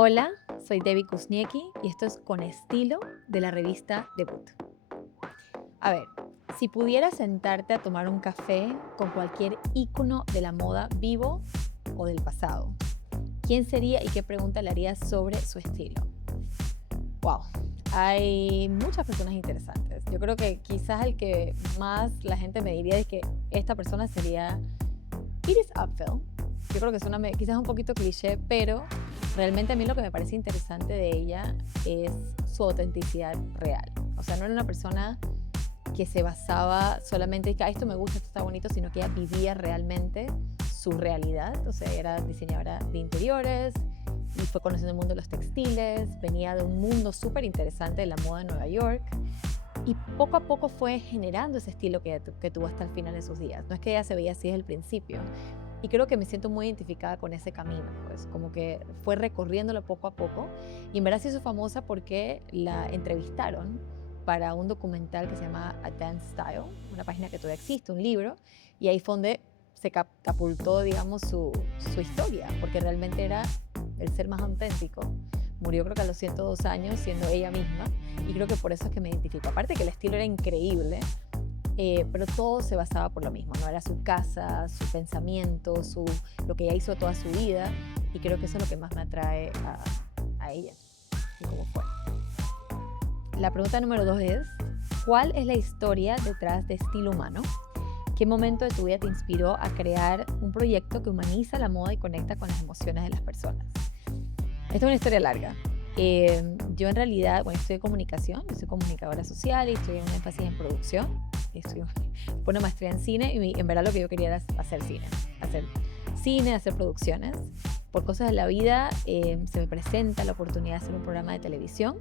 Hola, soy Debbie Kuzniecki y esto es Con Estilo de la revista Debut. A ver, si pudieras sentarte a tomar un café con cualquier ícono de la moda vivo o del pasado, ¿quién sería y qué pregunta le harías sobre su estilo? Wow, hay muchas personas interesantes. Yo creo que quizás el que más la gente me diría es que esta persona sería Iris Apfel. Yo creo que quizás un poquito cliché, pero realmente a mí lo que me parece interesante de ella es su autenticidad real. O sea, no era una persona que se basaba solamente en que esto me gusta, esto está bonito, sino que ella vivía realmente su realidad. O sea, era diseñadora de interiores y fue conociendo el mundo de los textiles, venía de un mundo súper interesante de la moda en Nueva York y poco a poco fue generando ese estilo que tuvo hasta el final de sus días. No es que ella se veía así desde el principio. Y creo que me siento muy identificada con ese camino, pues como que fue recorriéndolo poco a poco. Y en verdad se hizo famosa porque la entrevistaron para un documental que se llama Advanced Style, una página que todavía existe, un libro, y ahí fue donde se catapultó, digamos, su historia, porque realmente era el ser más auténtico. Murió creo que a los 102 años siendo ella misma, y creo que por eso es que me identifico. Aparte que el estilo era increíble, pero todo se basaba por lo mismo, ¿no? Era su casa, su pensamiento, lo que ella hizo toda su vida, y creo que eso es lo que más me atrae a ella y cómo fue. La pregunta número 2 es, ¿cuál es la historia detrás de Estilo Humano? ¿Qué momento de tu vida te inspiró a crear un proyecto que humaniza la moda y conecta con las emociones de las personas? Esta es una historia larga. Yo en realidad, bueno, estudié comunicación, yo soy comunicadora social y estudié un énfasis en producción. Estudié una maestría en cine y en verdad lo que yo quería era hacer cine, hacer producciones. Por cosas de la vida se me presenta la oportunidad de hacer un programa de televisión.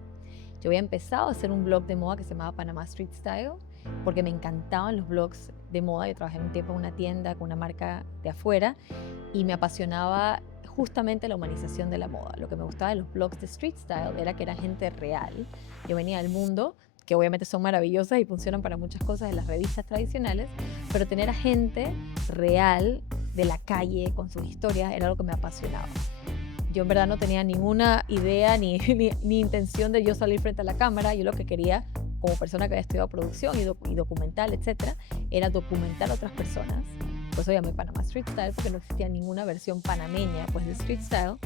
Yo había empezado a hacer un blog de moda que se llamaba Panama Street Style porque me encantaban los blogs de moda. Yo trabajé un tiempo en una tienda con una marca de afuera y me apasionaba justamente la humanización de la moda. Lo que me gustaba de los blogs de street style era que era gente real. Yo venía del mundo, que obviamente son maravillosas y funcionan para muchas cosas de las revistas tradicionales, pero tener a gente real de la calle con sus historias era algo que me apasionaba. Yo en verdad no tenía ninguna idea ni intención de yo salir frente a la cámara. Yo lo que quería, como persona que había estudiado producción y documental, etcétera, era documentar a otras personas. Por eso llamé Panama Street Style, porque no existía ninguna versión panameña pues, de Street Style.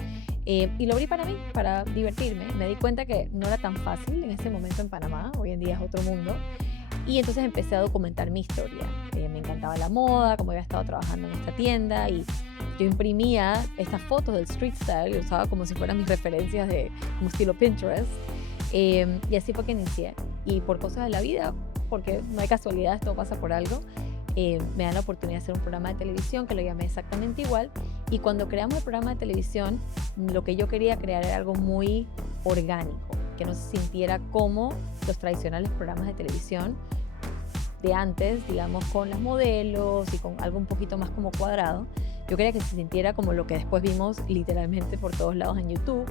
Y lo abrí para mí, para divertirme. Me di cuenta que no era tan fácil en ese momento en Panamá, hoy en día es otro mundo. Y entonces empecé a documentar mi historia. Me encantaba la moda, como había estado trabajando en esta tienda y yo imprimía estas fotos del street style y usaba como si fueran mis referencias como estilo Pinterest. Y así fue que inicié. Y por cosas de la vida, porque no hay casualidades, todo pasa por algo, me dan la oportunidad de hacer un programa de televisión que lo llamé exactamente igual. Y cuando creamos el programa de televisión, lo que yo quería crear era algo muy orgánico, que no se sintiera como los tradicionales programas de televisión de antes, digamos, con las modelos y con algo un poquito más como cuadrado. Yo quería que se sintiera como lo que después vimos literalmente por todos lados en YouTube,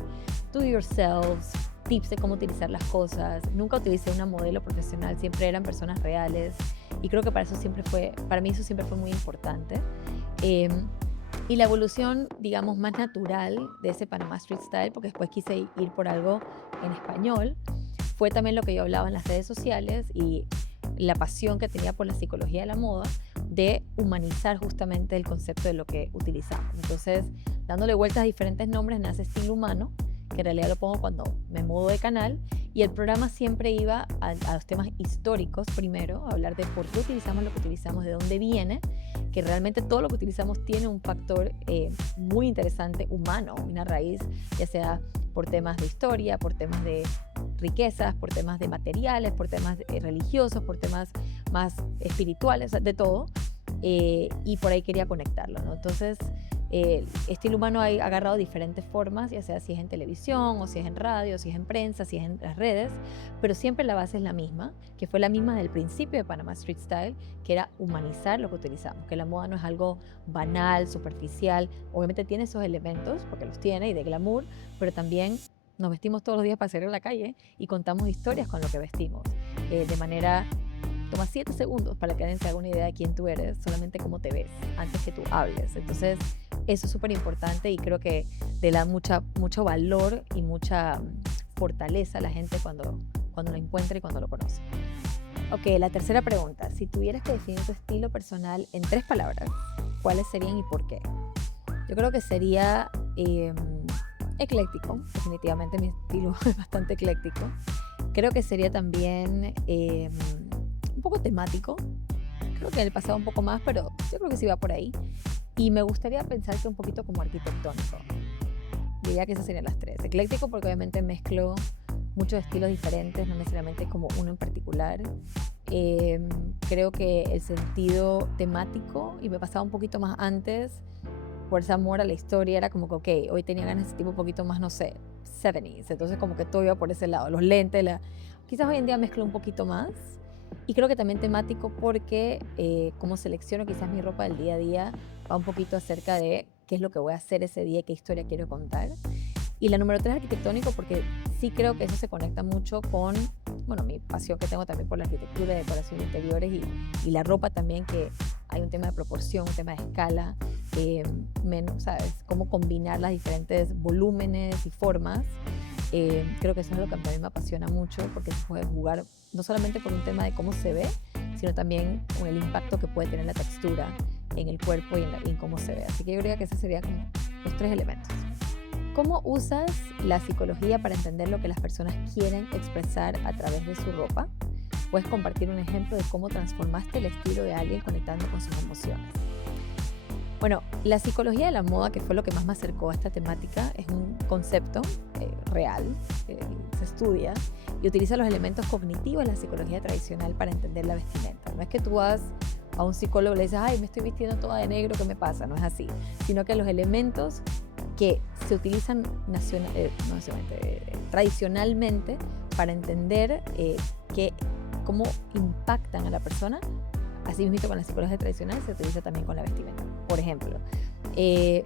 do yourselves, tips de cómo utilizar las cosas. Nunca utilicé una modelo profesional, siempre eran personas reales y creo que para mí eso siempre fue muy importante. Y la evolución, digamos, más natural de ese Panama Street Style, porque después quise ir por algo en español, fue también lo que yo hablaba en las redes sociales y la pasión que tenía por la psicología de la moda, de humanizar justamente el concepto de lo que utilizamos. Entonces, dándole vueltas a diferentes nombres, nace Estilo Humano, que en realidad lo pongo cuando me mudo de canal, y el programa siempre iba a los temas históricos primero, a hablar de por qué utilizamos lo que utilizamos, de dónde viene, que realmente todo lo que utilizamos tiene un factor muy interesante humano, una raíz, ya sea por temas de historia, por temas de riquezas, por temas de materiales, por temas religiosos, por temas más espirituales, de todo, y por ahí quería conectarlo, ¿no? Entonces, Estilo Humano ha agarrado diferentes formas, ya sea si es en televisión, o si es en radio, si es en prensa, si es en las redes, pero siempre la base es la misma, que fue la misma desde el principio de Panama Street Style, que era humanizar lo que utilizamos, que la moda no es algo banal, superficial, obviamente tiene esos elementos, porque los tiene, y de glamour, pero también nos vestimos todos los días para salir a la calle y contamos historias con lo que vestimos, de manera. Toma 7 segundos para que alguien se haga una idea de quién tú eres, solamente cómo te ves, antes que tú hables. Entonces, Eso es súper importante y creo que le da mucho valor y mucha fortaleza a la gente cuando lo encuentra y cuando lo conoce. Ok, la tercera pregunta. Si tuvieras que definir tu estilo personal en 3 palabras, ¿cuáles serían y por qué? Yo creo que sería ecléctico. Definitivamente mi estilo es bastante ecléctico. Creo que sería también un poco temático. Creo que en el pasado un poco más, pero yo creo que sí va por ahí. Y me gustaría pensar que un poquito como arquitectónico. Diría que esas serían las 3. Ecléctico porque obviamente mezclo muchos estilos diferentes, no necesariamente como uno en particular. Creo que el sentido temático, y me pasaba un poquito más antes, por ese amor a la historia, era como que, ok, hoy tenía ganas de ese tipo un poquito más, no sé, 70s, entonces como que todo iba por ese lado, los lentes, quizás hoy en día mezclo un poquito más, y creo que también temático porque como selecciono quizás mi ropa del día a día, va un poquito acerca de qué es lo que voy a hacer ese día, qué historia quiero contar. Y la número 3 arquitectónico porque sí creo que eso se conecta mucho con, bueno, mi pasión que tengo también por la arquitectura, decoración de interiores y la ropa también, que hay un tema de proporción, un tema de escala, ¿sabes? Cómo combinar las diferentes volúmenes y formas. Creo que eso es lo que a mí me apasiona mucho porque se puede jugar no solamente por un tema de cómo se ve, sino también con el impacto que puede tener la textura en el cuerpo y en cómo se ve. Así que yo creo que esos serían como los 3 elementos. ¿Cómo usas la psicología para entender lo que las personas quieren expresar a través de su ropa? Puedes compartir un ejemplo de cómo transformaste el estilo de alguien conectando con sus emociones. Bueno, la psicología de la moda, que fue lo que más me acercó a esta temática, es un concepto real, se estudia y utiliza los elementos cognitivos de la psicología tradicional para entender la vestimenta. No es que tú vas a un psicólogo y le dices, ay, me estoy vistiendo toda de negro, ¿qué me pasa? No es así, sino que los elementos que se utilizan tradicionalmente para entender cómo impactan a la persona, así mismo con la psicología tradicional se utiliza también con la vestimenta. Por ejemplo,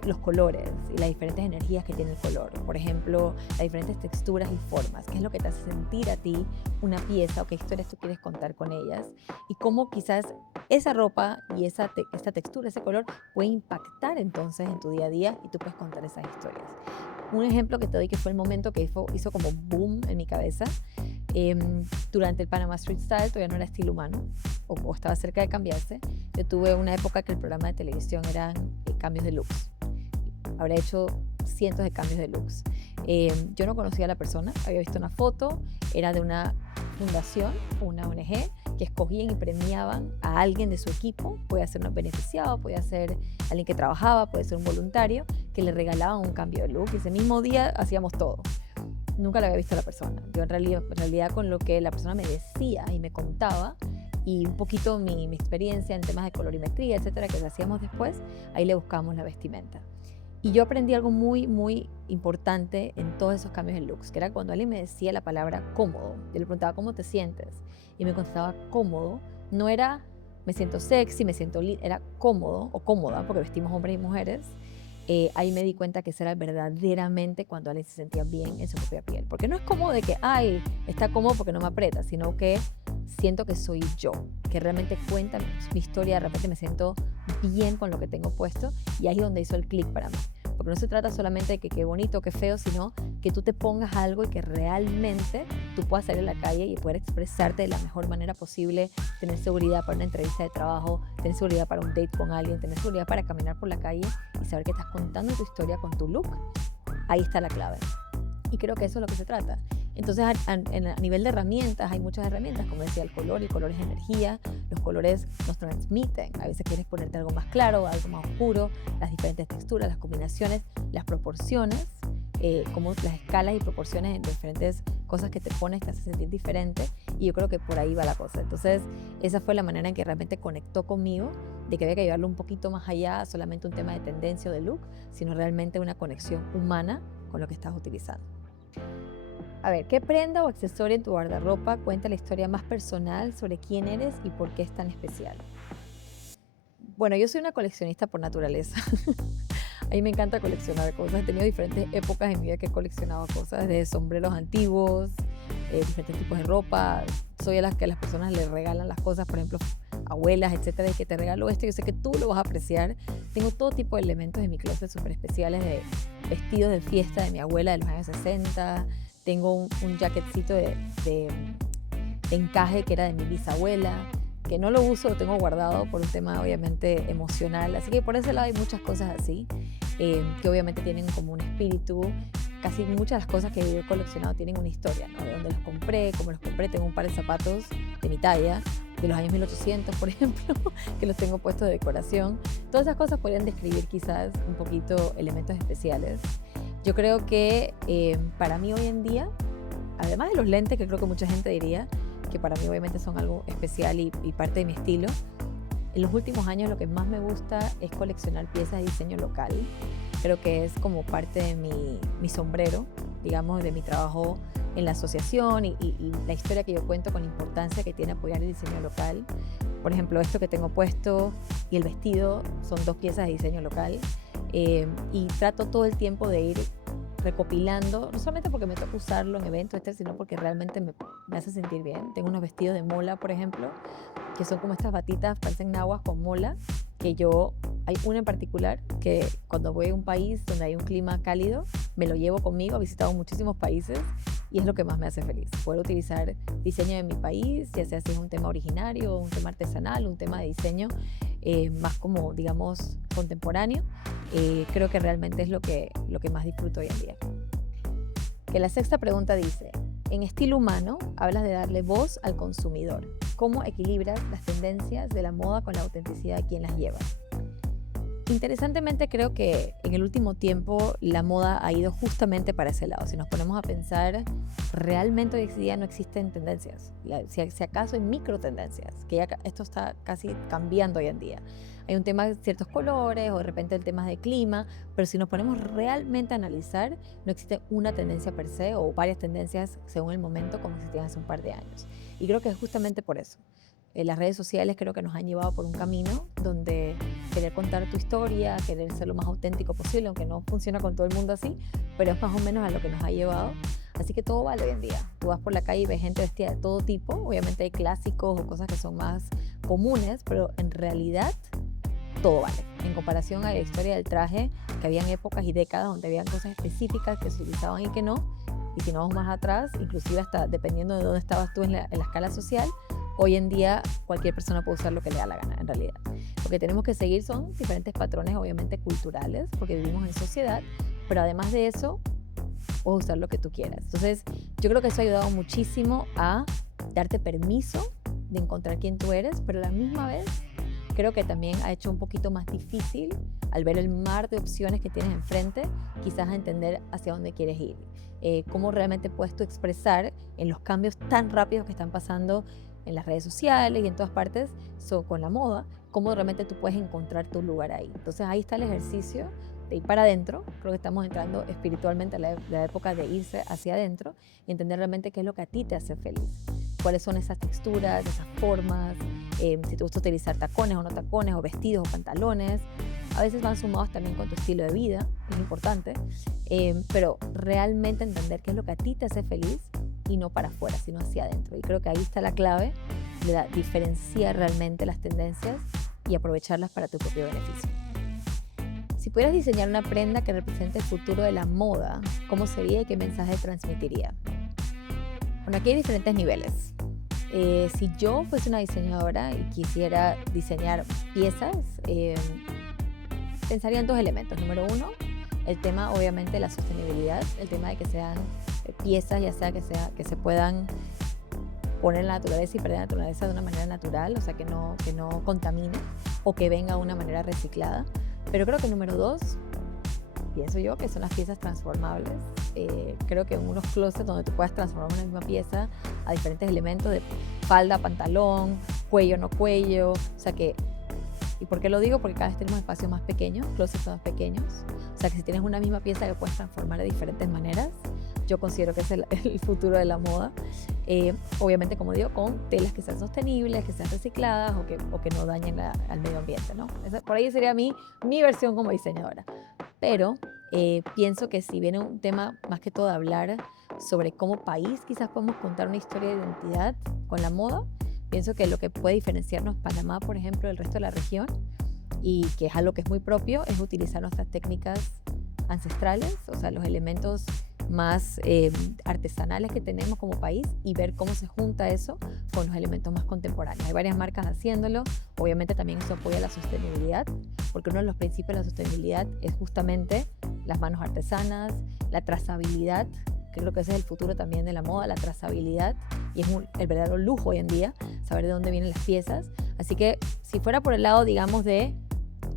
los colores y las diferentes energías que tiene el color. Por ejemplo, las diferentes texturas y formas. ¿Qué es lo que te hace sentir a ti una pieza o qué historias tú quieres contar con ellas? Y cómo quizás esa ropa y esta textura, ese color puede impactar entonces en tu día a día y tú puedes contar esas historias. Un ejemplo que te doy que fue el momento que hizo como boom en mi cabeza. Durante el Panama Street Style todavía no era estilo humano o estaba cerca de cambiarse. Yo tuve una época que el programa de televisión eran cambios de looks. Habré hecho cientos de cambios de looks. Yo no conocía a la persona, había visto una foto, era de una fundación, una ONG, que escogían y premiaban a alguien de su equipo, podía ser un beneficiado, podía ser alguien que trabajaba, puede ser un voluntario, que le regalaban un cambio de look y ese mismo día hacíamos todo. Nunca la había visto a la persona. Yo en realidad con lo que la persona me decía y me contaba y un poquito mi experiencia en temas de colorimetría, etcétera, que hacíamos después, ahí le buscábamos la vestimenta. Y yo aprendí algo muy, muy importante en todos esos cambios de looks, que era cuando alguien me decía la palabra cómodo. Yo le preguntaba, ¿cómo te sientes? Y me contestaba cómodo. No era, me siento sexy, era cómodo o cómoda, porque vestimos hombres y mujeres. Ahí me di cuenta que eso era verdaderamente cuando alguien se sentía bien en su propia piel. Porque no es como de que, ay, está cómodo porque no me aprieta, sino que siento que soy yo, que realmente cuenta mi historia, de repente me siento bien con lo que tengo puesto y ahí es donde hizo el clic para mí. Porque no se trata solamente de que qué bonito, qué feo, sino que tú te pongas algo y que realmente tú puedas salir a la calle y poder expresarte de la mejor manera posible, tener seguridad para una entrevista de trabajo, tener seguridad para un date con alguien, tener seguridad para caminar por la calle y saber que estás contando tu historia con tu look. Ahí está la clave. Y creo que eso es lo que se trata. Entonces, a nivel de herramientas, hay muchas herramientas, como decía, el color es energía, los colores nos transmiten. A veces quieres ponerte algo más claro, algo más oscuro, las diferentes texturas, las combinaciones, las proporciones, como las escalas y proporciones en diferentes cosas que te pones te hace sentir diferente. Y yo creo que por ahí va la cosa. Entonces, esa fue la manera en que realmente conectó conmigo, de que había que llevarlo un poquito más allá, solamente un tema de tendencia o de look, sino realmente una conexión humana con lo que estás utilizando. A ver, ¿qué prenda o accesorio en tu guardarropa cuenta la historia más personal sobre quién eres y por qué es tan especial? Bueno, yo soy una coleccionista por naturaleza. A mí me encanta coleccionar cosas. He tenido diferentes épocas en mi vida que he coleccionado cosas, desde sombreros antiguos, diferentes tipos de ropa. Soy a las que las personas le regalan las cosas. Por ejemplo, abuelas, etcétera, y que te regalo esto, yo sé que tú lo vas a apreciar. Tengo todo tipo de elementos en mi closet súper especiales, de vestidos de fiesta de mi abuela de los años 60. Tengo un jaquetcito de encaje que era de mi bisabuela, que no lo uso, lo tengo guardado por un tema obviamente emocional. Así que por ese lado hay muchas cosas así, que obviamente tienen como un espíritu. Casi muchas de las cosas que yo he coleccionado tienen una historia, ¿no? De dónde los compré, cómo los compré. Tengo un par de zapatos de mi talla, de los años 1800, por ejemplo, que los tengo puestos de decoración. Todas esas cosas podrían describir quizás un poquito elementos especiales. Yo creo que para mí hoy en día, además de los lentes, que creo que mucha gente diría que para mí obviamente son algo especial y parte de mi estilo, en los últimos años lo que más me gusta es coleccionar piezas de diseño local. Creo que es como parte de mi sombrero, digamos, de mi trabajo en la asociación y la historia que yo cuento con la importancia que tiene apoyar el diseño local. Por ejemplo, esto que tengo puesto y el vestido son 2 piezas de diseño local, y trato todo el tiempo de ir recopilando, no solamente porque me toca usarlo en eventos, sino porque realmente me hace sentir bien. Tengo unos vestidos de mola, por ejemplo, que son como estas batitas, parecen naguas con mola, que hay una en particular que cuando voy a un país donde hay un clima cálido, me lo llevo conmigo. He visitado muchísimos países y es lo que más me hace feliz, poder utilizar diseño de mi país, ya sea si es un tema originario, un tema artesanal, un tema de diseño más como, digamos, contemporáneo. Creo que realmente es lo que más disfruto hoy en día. Que la sexta pregunta dice: en estilo humano, hablas de darle voz al consumidor. ¿Cómo equilibras las tendencias de la moda con la autenticidad de quien las lleva? Interesantemente, creo que en el último tiempo la moda ha ido justamente para ese lado. Si nos ponemos a pensar, realmente hoy en día no existen tendencias. Si acaso hay micro tendencias, que ya esto está casi cambiando hoy en día. Hay un tema de ciertos colores o de repente el tema de clima, pero si nos ponemos realmente a analizar, no existe una tendencia per se o varias tendencias según el momento como existían hace un par de años. Y creo que es justamente por eso. Las redes sociales creo que nos han llevado por un camino donde querer contar tu historia, querer ser lo más auténtico posible, aunque no funciona con todo el mundo así, pero es más o menos a lo que nos ha llevado. Así que todo vale hoy en día. Tú vas por la calle y ves gente vestida de todo tipo. Obviamente hay clásicos o cosas que son más comunes, pero en realidad todo vale. En comparación a la historia del traje, que habían épocas y décadas donde habían cosas específicas que se utilizaban y que no. Y si no vamos más atrás, inclusive hasta dependiendo de dónde estabas tú en la escala social, hoy en día cualquier persona puede usar lo que le da la gana, en realidad. Lo que tenemos que seguir son diferentes patrones, obviamente culturales, porque vivimos en sociedad, pero además de eso, puedes usar lo que tú quieras. Entonces, yo creo que eso ha ayudado muchísimo a darte permiso de encontrar quién tú eres, pero a la misma vez creo que también ha hecho un poquito más difícil, al ver el mar de opciones que tienes enfrente, quizás a entender hacia dónde quieres ir. Cómo realmente puedes tú expresar en los cambios tan rápidos que están pasando en las redes sociales y en todas partes, con la moda, cómo realmente tú puedes encontrar tu lugar ahí. Entonces ahí está el ejercicio de ir para adentro. Creo que estamos entrando espiritualmente a la época de irse hacia adentro y entender realmente qué es lo que a ti te hace feliz. Cuáles son esas texturas, esas formas, si te gusta utilizar tacones o no tacones, o vestidos o pantalones. A veces van sumados también con tu estilo de vida, es importante, pero realmente entender qué es lo que a ti te hace feliz y no para afuera, sino hacia adentro. Y creo que ahí está la clave de diferenciar realmente las tendencias y aprovecharlas para tu propio beneficio. Si pudieras diseñar una prenda que represente el futuro de la moda, ¿cómo sería y qué mensaje transmitiría? Bueno, aquí hay diferentes niveles. Si yo fuese una diseñadora y quisiera diseñar piezas, pensaría en 2 elementos. Número 1, el tema obviamente de la sostenibilidad, el tema de que sean piezas, ya sea que se puedan poner en la naturaleza y perder la naturaleza de una manera natural, o sea, que no contamine o que venga de una manera reciclada. Pero creo que número 2, pienso yo, que son las piezas transformables. Creo que en unos closets donde tú puedas transformar una misma pieza a diferentes elementos de falda, pantalón, cuello, no cuello, o sea que... ¿Y por qué lo digo? Porque cada vez tenemos espacios más pequeños, closets más pequeños, o sea que si tienes una misma pieza que puedes transformar de diferentes maneras, yo considero que es el futuro de la moda. Obviamente, como digo, con telas que sean sostenibles, que sean recicladas o que no dañen al medio ambiente, ¿no? Por ahí sería mi versión como diseñadora. Pero pienso que si viene un tema más que todo de hablar sobre cómo país quizás podemos contar una historia de identidad con la moda, Pienso que lo que puede diferenciarnos Panamá, por ejemplo, del resto de la región, y que es algo que es muy propio, es utilizar nuestras técnicas ancestrales, o sea, los elementos más artesanales que tenemos como país y ver cómo se junta eso con los elementos más contemporáneos. Hay varias marcas haciéndolo, obviamente también eso apoya la sostenibilidad, porque uno de los principios de la sostenibilidad es justamente las manos artesanas, la trazabilidad, que creo que ese es el futuro también de la moda, la trazabilidad, y es el verdadero lujo hoy en día, saber de dónde vienen las piezas. Así que si fuera por el lado, digamos, de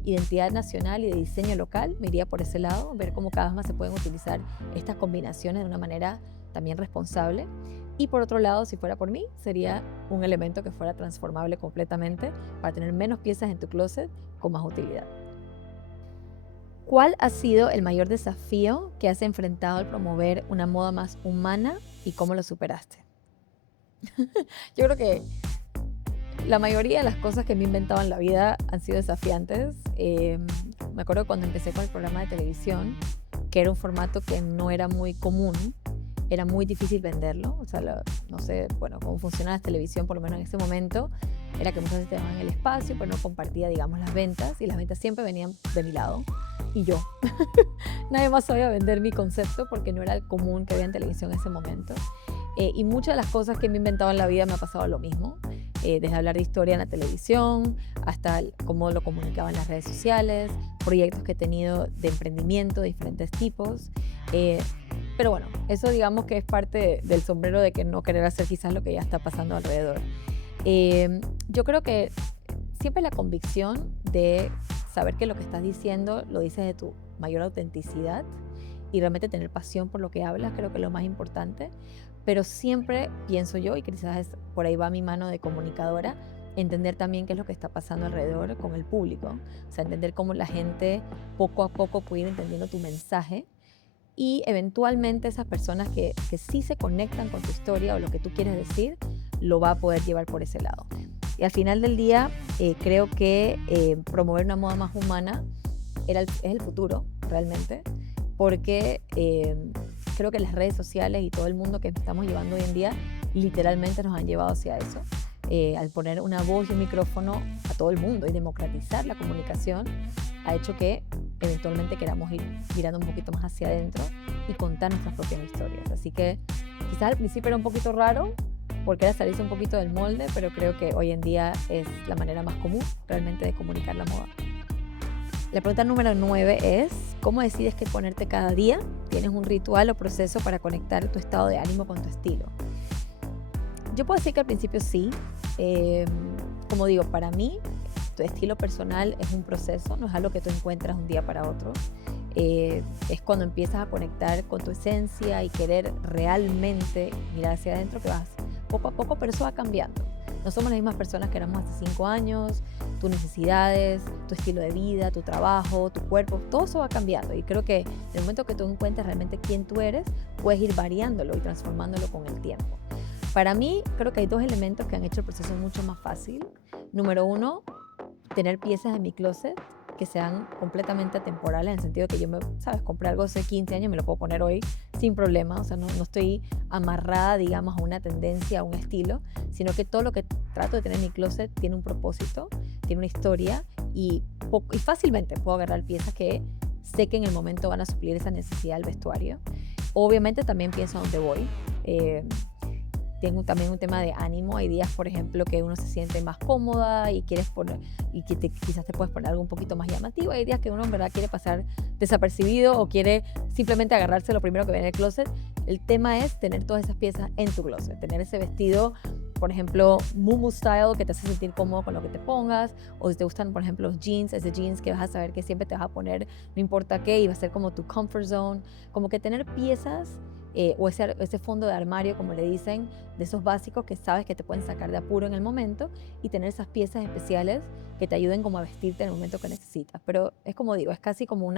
identidad nacional y de diseño local, me iría por ese lado, ver cómo cada vez más se pueden utilizar estas combinaciones de una manera también responsable. Y por otro lado, si fuera por mí, sería un elemento que fuera transformable completamente para tener menos piezas en tu closet con más utilidad. ¿Cuál ha sido el mayor desafío que has enfrentado al promover una moda más humana y cómo lo superaste? Yo creo que la mayoría de las cosas que me he inventado en la vida han sido desafiantes. Me acuerdo cuando empecé con el programa de televisión, que era un formato que no era muy común, era muy difícil venderlo. O sea, no sé, bueno, cómo funciona la televisión, por lo menos en ese momento, era que muchas veces te daban el espacio, pero no compartía, digamos, las ventas, y las ventas siempre venían de mi lado, y yo. Nadie más sabía vender mi concepto porque no era el común que había en televisión en ese momento. Y muchas de las cosas que me he inventado en la vida me ha pasado lo mismo. Desde hablar de historia en la televisión hasta cómo lo comunicaba en las redes sociales, proyectos que he tenido de emprendimiento de diferentes tipos. Pero bueno, eso digamos que es parte del sombrero de que no querer hacer quizás lo que ya está pasando alrededor. Yo creo que siempre la convicción de saber que lo que estás diciendo lo dices de tu mayor autenticidad y realmente tener pasión por lo que hablas, creo que es lo más importante. Pero siempre pienso yo, y quizás por ahí va mi mano de comunicadora, entender también qué es lo que está pasando alrededor con el público. O sea, entender cómo la gente poco a poco puede ir entendiendo tu mensaje y eventualmente esas personas que sí se conectan con tu historia o lo que tú quieres decir, lo va a poder llevar por ese lado. Y al final del día, creo que promover una moda más humana es el futuro, realmente, porque creo que las redes sociales y todo el mundo que estamos llevando hoy en día literalmente nos han llevado hacia eso. Al poner una voz y un micrófono a todo el mundo y democratizar la comunicación, ha hecho que eventualmente queramos ir mirando un poquito más hacia adentro y contar nuestras propias historias. Así que quizás al principio era un poquito raro porque era salirse un poquito del molde, pero creo que hoy en día es la manera más común realmente de comunicar la moda. La pregunta número 9 es, ¿cómo decides qué ponerte cada día? ¿Tienes un ritual o proceso para conectar tu estado de ánimo con tu estilo? Yo puedo decir que al principio sí. Como digo, para mí, tu estilo personal es un proceso, no es algo que tú encuentras un día para otro. Es cuando empiezas a conectar con tu esencia y querer realmente mirar hacia adentro que vas poco a poco, pero eso va cambiando. No somos las mismas personas que éramos hace 5 años, tus necesidades, tu estilo de vida, tu trabajo, tu cuerpo, todo eso va cambiando. Y creo que en el momento que tú encuentres realmente quién tú eres, puedes ir variándolo y transformándolo con el tiempo. Para mí, creo que hay 2 elementos que han hecho el proceso mucho más fácil. Número 1, tener piezas en mi closet que sean completamente atemporales, en el sentido que yo compré algo hace 15 años y me lo puedo poner hoy sin problema. O sea, no estoy amarrada, digamos, a una tendencia, a un estilo, sino que todo lo que trato de tener en mi closet tiene un propósito, tiene una historia y fácilmente puedo agarrar piezas que sé que en el momento van a suplir esa necesidad del vestuario. Obviamente también pienso a dónde voy. Tengo también un tema de ánimo. Hay días, por ejemplo, que uno se siente más cómoda y quieres poner, y que quizás te puedes poner algo un poquito más llamativo. Hay días que uno en verdad quiere pasar desapercibido o quiere simplemente agarrarse lo primero que ve en el closet. El tema es tener todas esas piezas en tu closet, tener ese vestido, por ejemplo, muumuu style, que te hace sentir cómodo con lo que te pongas, o si te gustan, por ejemplo, los jeans, ese jeans que vas a saber que siempre te vas a poner, no importa qué, y va a ser como tu comfort zone. Como que tener piezas o ese fondo de armario, como le dicen, de esos básicos que sabes que te pueden sacar de apuro en el momento, y tener esas piezas especiales que te ayuden como a vestirte en el momento que necesitas. Pero es como digo, es casi como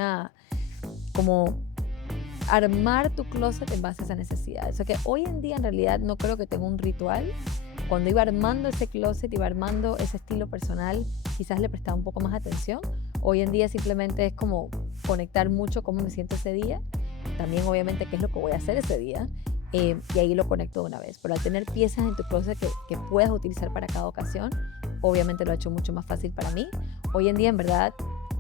armar tu closet en base a esa necesidad. O sea que hoy en día en realidad no creo que tenga un ritual. Cuando iba armando ese closet, iba armando ese estilo personal, quizás le prestaba un poco más atención. Hoy en día simplemente es como conectar mucho cómo me siento ese día, también obviamente qué es lo que voy a hacer ese día, y ahí lo conecto de una vez. Pero al tener piezas en tu closet que puedas utilizar para cada ocasión, obviamente lo ha hecho mucho más fácil para mí. Hoy en día, en verdad,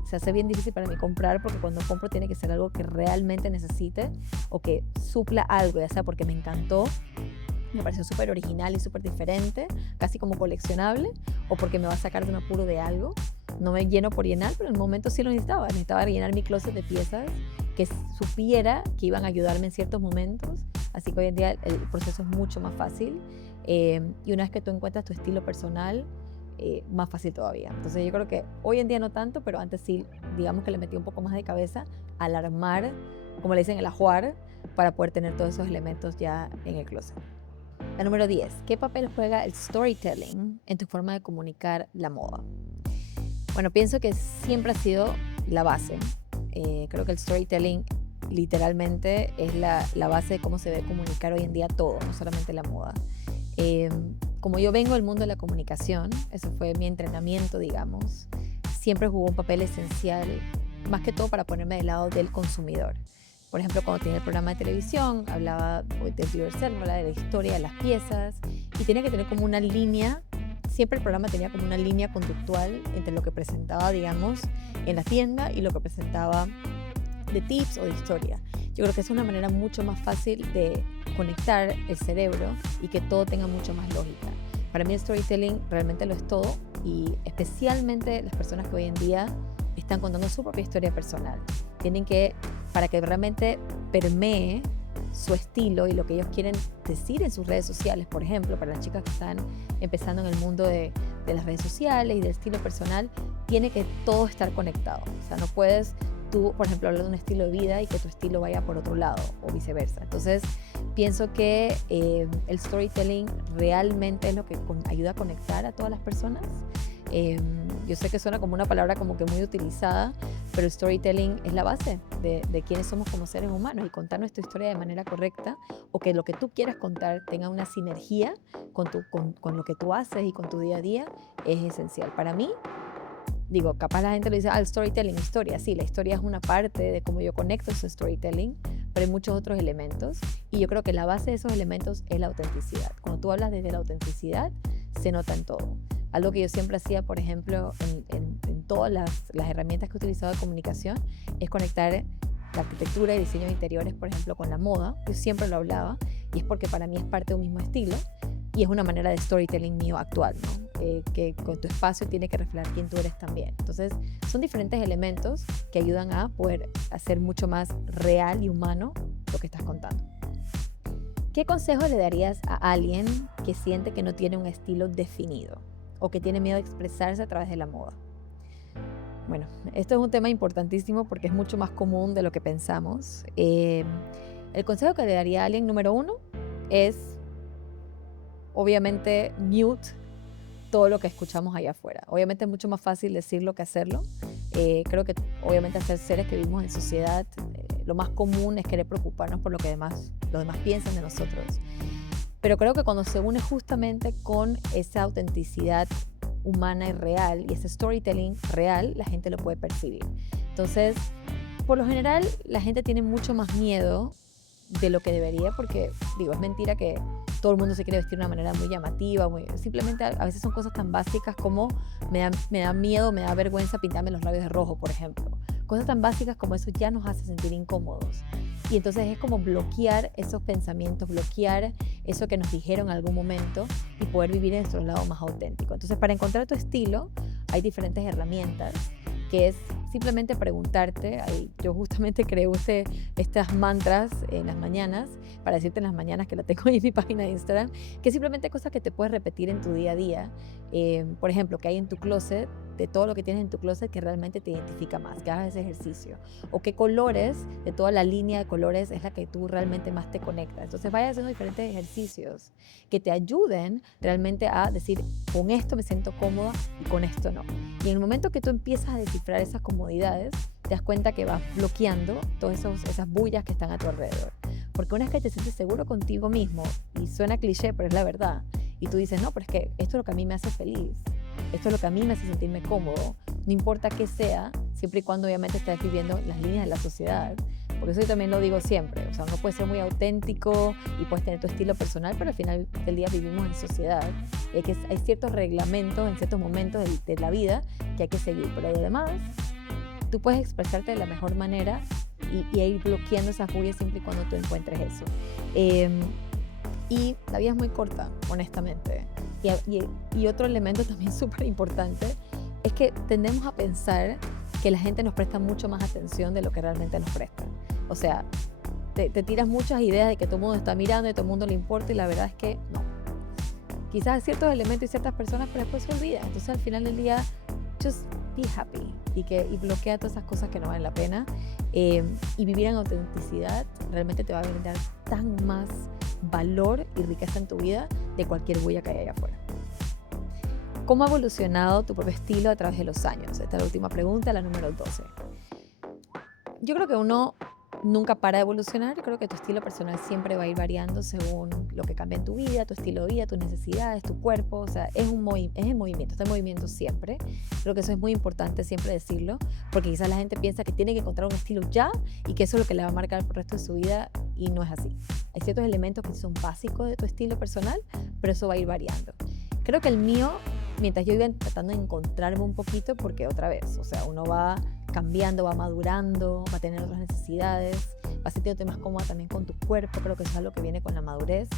se hace bien difícil para mí comprar, porque cuando compro tiene que ser algo que realmente necesite o que supla algo, ya sea porque me encantó, me pareció súper original y súper diferente, casi como coleccionable, o porque me va a sacar de un apuro de algo. No me lleno por llenar, pero en el momento sí lo necesitaba rellenar mi closet de piezas que supiera que iban a ayudarme en ciertos momentos. Así que hoy en día el proceso es mucho más fácil, y una vez que tú encuentras tu estilo personal, más fácil todavía. Entonces yo creo que hoy en día no tanto, pero antes sí, digamos que le metí un poco más de cabeza al armar, como le dicen, el ajuar, para poder tener todos esos elementos ya en el closet. La número 10. ¿Qué papel juega el storytelling en tu forma de comunicar la moda? Bueno, pienso que siempre ha sido la base. Creo que el storytelling literalmente es la base de cómo se debe comunicar hoy en día todo, no solamente la moda. Como yo vengo del mundo de la comunicación, eso fue mi entrenamiento, digamos, siempre jugó un papel esencial, más que todo para ponerme del lado del consumidor. Por ejemplo, cuando tenía el programa de televisión, hablaba de Do It Yourself, hablaba de la historia de las piezas, y tenía que tener como una línea, siempre el programa tenía como una línea conductual entre lo que presentaba, digamos, en la tienda y lo que presentaba de tips o de historia. Yo creo que es una manera mucho más fácil de conectar el cerebro y que todo tenga mucho más lógica. Para mí el storytelling realmente lo es todo, y especialmente las personas que hoy en día están contando su propia historia personal. Tienen que, para que realmente permee su estilo y lo que ellos quieren decir en sus redes sociales, por ejemplo, para las chicas que están empezando en el mundo de las redes sociales y del estilo personal, tiene que todo estar conectado. O sea, no puedes tú, por ejemplo, hablar de un estilo de vida y que tu estilo vaya por otro lado o viceversa. Entonces, pienso que el storytelling realmente es lo que ayuda a conectar a todas las personas. Yo sé que suena como una palabra como que muy utilizada, pero el storytelling es la base de quiénes somos como seres humanos, y contar nuestra historia de manera correcta, o que lo que tú quieras contar tenga una sinergia con lo que tú haces y con tu día a día, es esencial. Para mí, digo, capaz la gente le dice, el storytelling, historia. Sí, la historia es una parte de cómo yo conecto ese storytelling, pero hay muchos otros elementos, y yo creo que la base de esos elementos es la autenticidad. Cuando tú hablas desde la autenticidad, se nota en todo. Algo que yo siempre hacía, por ejemplo, en todas las herramientas que he utilizado de comunicación, es conectar la arquitectura y diseños interiores, por ejemplo, con la moda. Yo siempre lo hablaba, y es porque para mí es parte de un mismo estilo, y es una manera de storytelling mío actual, ¿no? Que con tu espacio tiene que reflejar quién tú eres también. Entonces, son diferentes elementos que ayudan a poder hacer mucho más real y humano lo que estás contando. ¿Qué consejo le darías a alguien que siente que no tiene un estilo definido o que tiene miedo de expresarse a través de la moda? Bueno, esto es un tema importantísimo porque es mucho más común de lo que pensamos. El consejo que le daría a alguien, número 1, es obviamente mute todo lo que escuchamos allá afuera. Obviamente es mucho más fácil decirlo que hacerlo. Creo que obviamente hacer seres que vivimos en sociedad, lo más común es querer preocuparnos por lo que los demás piensan de nosotros. Pero creo que cuando se une justamente con esa autenticidad humana y real, y ese storytelling real, la gente lo puede percibir. Entonces, por lo general, la gente tiene mucho más miedo de lo que debería, porque, digo, es mentira que todo el mundo se quiere vestir de una manera muy llamativa, simplemente a veces son cosas tan básicas como me da miedo, me da vergüenza pintarme los labios de rojo, por ejemplo. Cosas tan básicas como eso ya nos hace sentir incómodos. Y entonces es como bloquear esos pensamientos, bloquear eso que nos dijeron en algún momento, y poder vivir en nuestro lado más auténtico. Entonces, para encontrar tu estilo hay diferentes herramientas, que es simplemente preguntarte. Yo justamente creo estas mantras en las mañanas, para decirte en las mañanas, que la tengo ahí en mi página de Instagram, que simplemente cosas que te puedes repetir en tu día a día. Por ejemplo, que hay en tu closet, de todo lo que tienes en tu closet que realmente te identifica más, que hagas ese ejercicio. O qué colores, de toda la línea de colores, es la que tú realmente más te conectas. Entonces vaya haciendo diferentes ejercicios que te ayuden realmente a decir, con esto me siento cómoda y con esto no. Y en el momento que tú empiezas a descifrar esas comodidades, te das cuenta que vas bloqueando todas esas bullas que están a tu alrededor. Porque una vez que te sientes seguro contigo mismo, y suena cliché, pero es la verdad, y tú dices, no, pero es que esto es lo que a mí me hace feliz, esto es lo que a mí me hace sentirme cómodo, no importa qué sea, siempre y cuando obviamente estés viviendo las líneas de la sociedad, porque eso yo también lo digo siempre, o sea, uno puede ser muy auténtico y puedes tener tu estilo personal, pero al final del día vivimos en sociedad, hay ciertos reglamentos en ciertos momentos de la vida que hay que seguir, pero además tú puedes expresarte de la mejor manera y ir bloqueando esa furia siempre y cuando tú encuentres eso. Y la vida es muy corta, honestamente. Y otro elemento también súper importante es que tendemos a pensar que la gente nos presta mucho más atención de lo que realmente nos presta. O sea, te tiras muchas ideas de que todo el mundo está mirando y todo el mundo le importa, y la verdad es que no. Quizás ciertos elementos y ciertas personas, pero después se olvida. Entonces al final del día, just be happy y bloquea todas esas cosas que no valen la pena. Y vivir en autenticidad realmente te va a brindar tan más valor y riqueza en tu vida de cualquier huella que haya allá afuera. ¿Cómo ha evolucionado tu propio estilo a través de los años? Esta es la última pregunta, la número 12. Yo creo que uno nunca para de evolucionar. Creo que tu estilo personal siempre va a ir variando según lo que cambia en tu vida, tu estilo de vida, tus necesidades, tu cuerpo. O sea, es en movimiento, está en movimiento siempre. Creo que eso es muy importante siempre decirlo, porque quizás la gente piensa que tiene que encontrar un estilo ya y que eso es lo que le va a marcar por el resto de su vida, y no es así. Hay ciertos elementos que son básicos de tu estilo personal, pero eso va a ir variando. Creo que el mío, mientras yo iba tratando de encontrarme un poquito, porque otra vez, o sea, uno va cambiando, va madurando, va a tener otras necesidades, va a sentirte más cómoda también con tu cuerpo. Creo que eso es algo que viene con la madurez.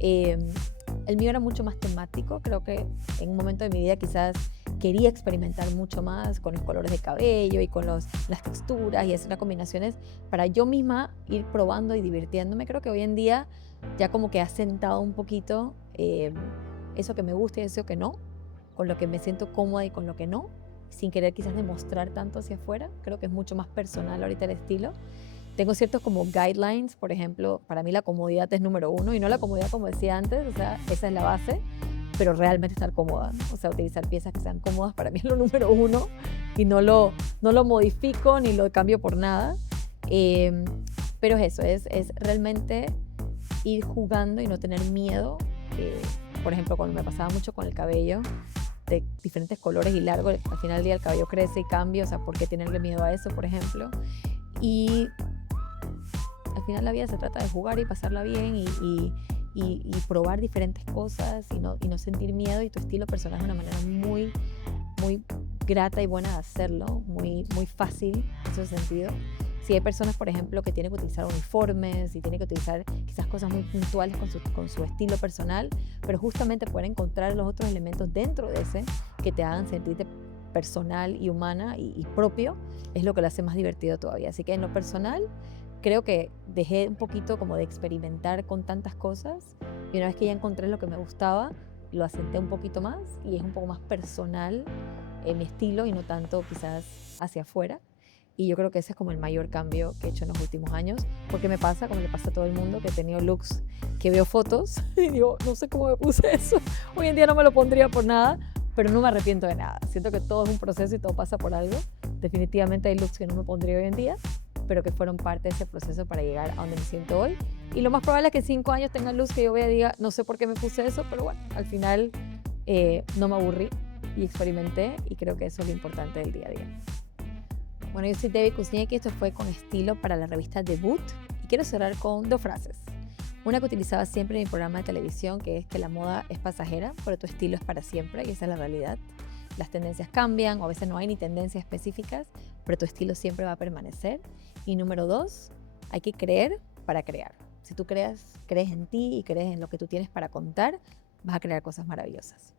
El mío era mucho más temático. Creo que en un momento de mi vida quizás quería experimentar mucho más con los colores de cabello y con las texturas y hacer las combinaciones para yo misma ir probando y divirtiéndome. Creo que hoy en día ya como que ha sentado un poquito eso que me gusta y eso que no, con lo que me siento cómoda y con lo que no, sin querer quizás demostrar tanto hacia afuera. Creo que es mucho más personal ahorita el estilo. Tengo ciertos como guidelines, por ejemplo, para mí la comodidad es número uno, y no la comodidad como decía antes, o sea, esa es la base, pero realmente estar cómoda, o sea, utilizar piezas que sean cómodas para mí es lo número uno, y no lo modifico ni lo cambio por nada. Pero eso, es realmente ir jugando y no tener miedo. Por ejemplo, cuando me pasaba mucho con el cabello, de diferentes colores y largo, al final del día el cabello crece y cambia, o sea, ¿por qué tenerle miedo a eso, por ejemplo? Y al final la vida se trata de jugar y pasarla bien y probar diferentes cosas y no sentir miedo, y tu estilo personal es una manera muy, muy grata y buena de hacerlo, muy, muy fácil en ese sentido. Si hay personas, por ejemplo, que tienen que utilizar uniformes y tienen que utilizar quizás cosas muy puntuales con su estilo personal, pero justamente poder encontrar los otros elementos dentro de ese que te hagan sentirte personal y humana y propio, es lo que lo hace más divertido todavía. Así que en lo personal, creo que dejé un poquito como de experimentar con tantas cosas, y una vez que ya encontré lo que me gustaba, lo asenté un poquito más y es un poco más personal en mi estilo y no tanto quizás hacia afuera. Y yo creo que ese es como el mayor cambio que he hecho en los últimos años, porque me pasa, como le pasa a todo el mundo, que he tenido looks que veo fotos y digo, no sé cómo me puse eso, hoy en día no me lo pondría por nada, pero no me arrepiento de nada. Siento que todo es un proceso y todo pasa por algo. Definitivamente hay looks que no me pondría hoy en día, pero que fueron parte de ese proceso para llegar a donde me siento hoy. Y lo más probable es que en 5 años tenga looks que yo vea y diga, no sé por qué me puse eso, pero bueno, al final no me aburrí y experimenté, y creo que eso es lo importante del día a día. Bueno, yo soy Debbie Kuzniecki, esto fue Con Estilo para la revista Debut, y quiero cerrar con 2 frases. Una que utilizaba siempre en mi programa de televisión, que es que la moda es pasajera, pero tu estilo es para siempre, y esa es la realidad. Las tendencias cambian, o a veces no hay ni tendencias específicas, pero tu estilo siempre va a permanecer. Y número 2, hay que creer para crear. Si tú crees en ti y crees en lo que tú tienes para contar, vas a crear cosas maravillosas.